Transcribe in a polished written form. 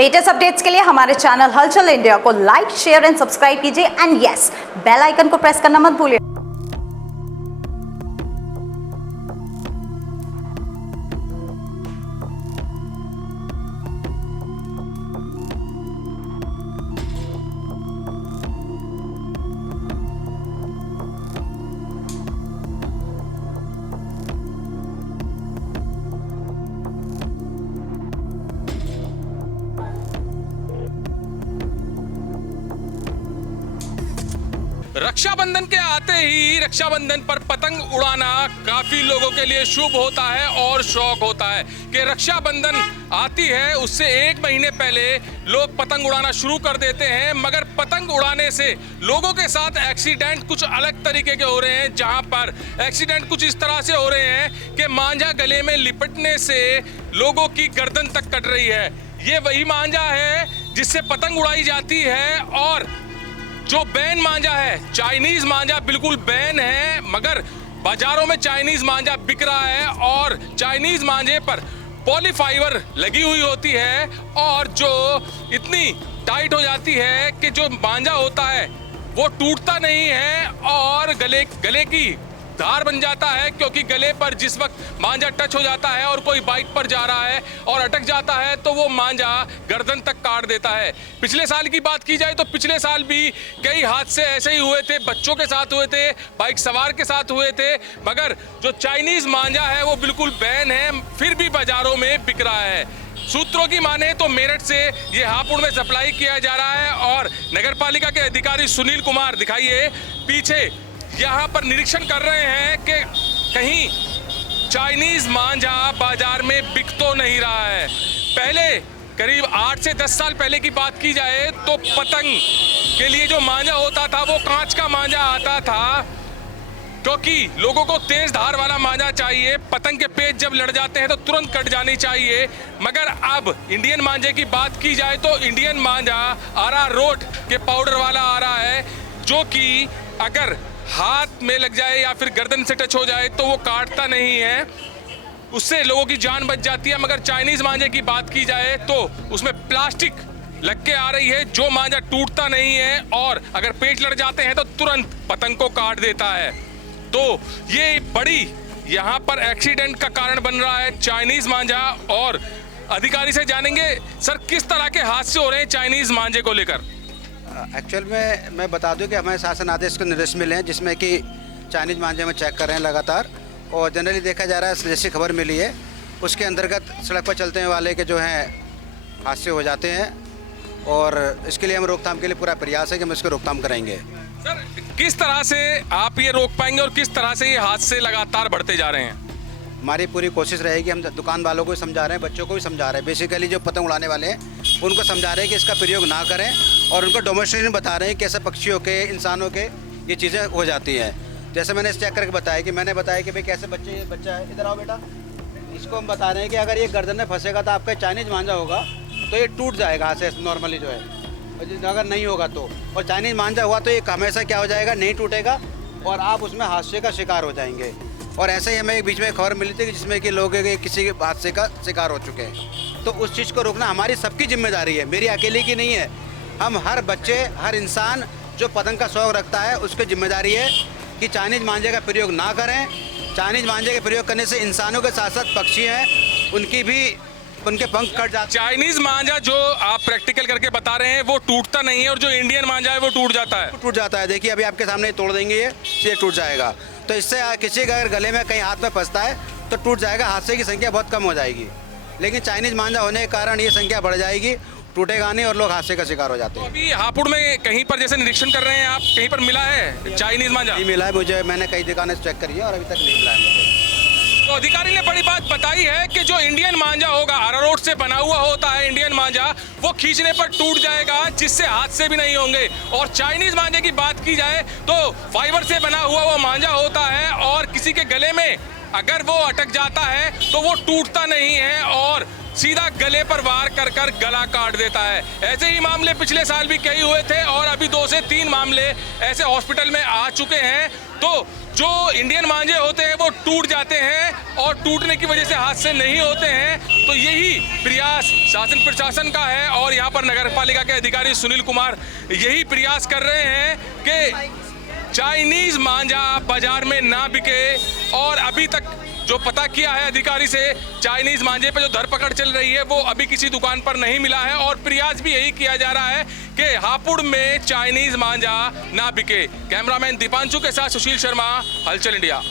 Latest updates के लिए हमारे चैनल हलचल इंडिया को लाइक, शेयर एंड सब्सक्राइब कीजिए एंड यस, बेल आइकन को प्रेस करना मत भूलिए। रक्षाबंधन के आते ही रक्षाबंधन पर पतंग उड़ाना काफी लोगों के लिए शुभ होता है और शौक होता है कि रक्षाबंधन आती है उससे एक महीने पहले लोग पतंग उड़ाना शुरू कर देते हैं। मगर पतंग उड़ाने से लोगों के साथ एक्सीडेंट कुछ अलग तरीके के हो रहे हैं, जहां पर एक्सीडेंट कुछ इस तरह से हो रहे हैं कि मांझा गले में लिपटने से लोगों की गर्दन तक कट रही है। ये वही मांझा है जिससे पतंग उड़ाई जाती है और जो बैन मांझा है, चाइनीज मांझा बिल्कुल बैन है, मगर बाजारों में चाइनीज मांझा बिक रहा है और चाइनीज मांझे पर पॉलीफाइबर लगी हुई होती है और जो इतनी टाइट हो जाती है कि जो मांझा होता है वो टूटता नहीं है और गले की धार बन जाता है, क्योंकि गले पर जिस वक्त मांझा टच हो जाता है और कोई बाइक पर जा रहा है और अटक जाता है तो वो मांझा गर्दन तक काट देता है। पिछले साल की बात की जाए तो पिछले साल भी कई हादसे ऐसे ही हुए थे, बच्चों के साथ हुए थे, बाइक सवार के साथ हुए थे। मगर जो चाइनीज मांझा है वो बिल्कुल बैन है, फिर भी बाजारों में बिक रहा है। सूत्रों की माने तो मेरठ से ये हापुड़ में सप्लाई किया जा रहा है और नगर पालिका के अधिकारी सुनील कुमार दिखाइए पीछे यहाँ पर निरीक्षण कर रहे हैं कि कहीं चाइनीज मांझा बाजार में बिक तो नहीं रहा है। पहले करीब 8 से 10 साल पहले की बात की जाए तो पतंग के लिए जो मांझा होता था वो कांच का मांझा आता था, क्योंकि लोगों को तेज धार वाला मांझा चाहिए। पतंग के पेच जब लड़ जाते हैं तो तुरंत कट जानी चाहिए। मगर अब इंडियन मांझे की बात की जाए तो इंडियन मांझा अरारोट के पाउडर वाला आ रहा है, जो कि अगर हाथ में लग जाए या फिर गर्दन से टच हो जाए तो वो काटता नहीं है, उससे लोगों की जान बच जाती है। मगर चाइनीज मांझे की बात की जाए तो उसमें प्लास्टिक लग के आ रही है, जो मांझा टूटता नहीं है और अगर पेच लड़ जाते हैं तो तुरंत पतंग को काट देता है। तो ये बड़ी यहाँ पर एक्सीडेंट का कारण बन रहा है चाइनीज मांझा। और अधिकारी से जानेंगे सर किस तरह के हादसे हो रहे हैं चाइनीज मांझे को लेकर। एक्चुअल में मैं बता दूं कि हमें शासन आदेश के निर्देश मिले हैं जिसमें कि चाइनीज मांझे में चेक कर रहे हैं लगातार, और जनरली देखा जा रहा है जैसी खबर मिली है उसके अंतर्गत सड़क पर चलते वाले के जो हैं हादसे हो जाते हैं, और इसके लिए हम रोकथाम के लिए पूरा प्रयास है कि हम इसको रोकथाम कराएंगे। सर किस तरह से आप ये रोक पाएंगे और किस तरह से ये हादसे लगातार बढ़ते जा रहे हैं? हमारी पूरी कोशिश रहेगी, हम दुकान वालों को समझा रहे हैं, बच्चों को भी समझा रहे हैं, बेसिकली जो पतंग उड़ाने वाले हैं उनको समझा रहे हैं कि इसका प्रयोग ना करें, और उनको डेमोन्स्ट्रेशन बता रहे हैं कि ऐसे पक्षियों के, इंसानों के ये चीज़ें हो जाती हैं। जैसे मैंने चेक करके बताया कि भाई कैसे बच्चा है, इधर आओ बेटा, इसको हम बता रहे हैं कि अगर ये गर्दन में फंसेगा तो आपका चाइनीज मांझा होगा तो ये टूट जाएगा हाथ से नॉर्मली जो है, अगर नहीं होगा तो, और चाइनीज मांझा हुआ तो ये हमेशा क्या हो जाएगा, नहीं टूटेगा और आप उसमें हादसे का शिकार हो जाएंगे। और ऐसे ही हमें एक बीच में खबर मिली थी कि जिसमें कि लोग किसी के हादसे का शिकार हो चुके हैं। तो उस चीज़ को रोकना हमारी सबकी जिम्मेदारी है, मेरी अकेले की नहीं है। हम हर बच्चे, हर इंसान जो पतंग का शौक रखता है उसकी जिम्मेदारी है कि चाइनीज मांझे का प्रयोग ना करें। चाइनीज मांझे के प्रयोग करने से इंसानों के साथ साथ पक्षी हैं उनके पंख कट जाते। चाइनीज मांझा जो आप प्रैक्टिकल करके बता रहे हैं वो टूटता नहीं है और जो इंडियन मांझा है वो टूट जाता है। देखिए अभी आपके सामने तोड़ देंगे ये टूट जाएगा। तो इससे किसी का अगर गले में कहीं हाथ में फंसता है तो टूट जाएगा, हादसे की संख्या बहुत कम हो जाएगी। लेकिन चाइनीज मांझा होने के कारण ये संख्या बढ़ जाएगी, टूटेगा नहीं और लोग हादसे का शिकार हो जाते हैं। तो अभी हापुड़ में कहीं पर जैसे निरीक्षण कर रहे हैं आप, कहीं पर मिला है चाइनीज मांझा? नहीं मिला है मुझे, मैंने कई दुकानें चेक करी है और अभी तक नहीं मिला है मुझे। तो अधिकारी ने बड़ी बात बताई है कि जो इंडियन मांझा होगा, अरारोट से बना हुआ होता है इंडियन मांझा, वो खींचने पर टूट जाएगा जिससे हादसे भी नहीं होंगे। और चाइनीज मांझे की बात की जाए तो फाइबर से बना हुआ वो मांझा होता है और किसी के गले में अगर वो अटक जाता है तो वो टूटता नहीं है और सीधा गले पर वार कर कर गला काट देता है। ऐसे ही मामले पिछले साल भी कई हुए थे और अभी 2 से 3 मामले ऐसे हॉस्पिटल में आ चुके हैं। तो जो इंडियन मांझे होते हैं वो टूट जाते हैं और टूटने की वजह से हादसे नहीं होते हैं। तो यही प्रयास शासन प्रशासन का है और यहाँ पर नगर पालिका के अधिकारी सुनील कुमार यही प्रयास कर रहे हैं कि चाइनीज मांझा बाजार में ना बिके। और अभी तक जो पता किया है अधिकारी से, चाइनीज मांझे पे जो धरपकड़ चल रही है वो अभी किसी दुकान पर नहीं मिला है और प्रयास भी यही किया जा रहा है कि हापुड़ में चाइनीज मांझा ना बिके। कैमरामैन दीपांशु के साथ सुशील शर्मा, हलचल इंडिया।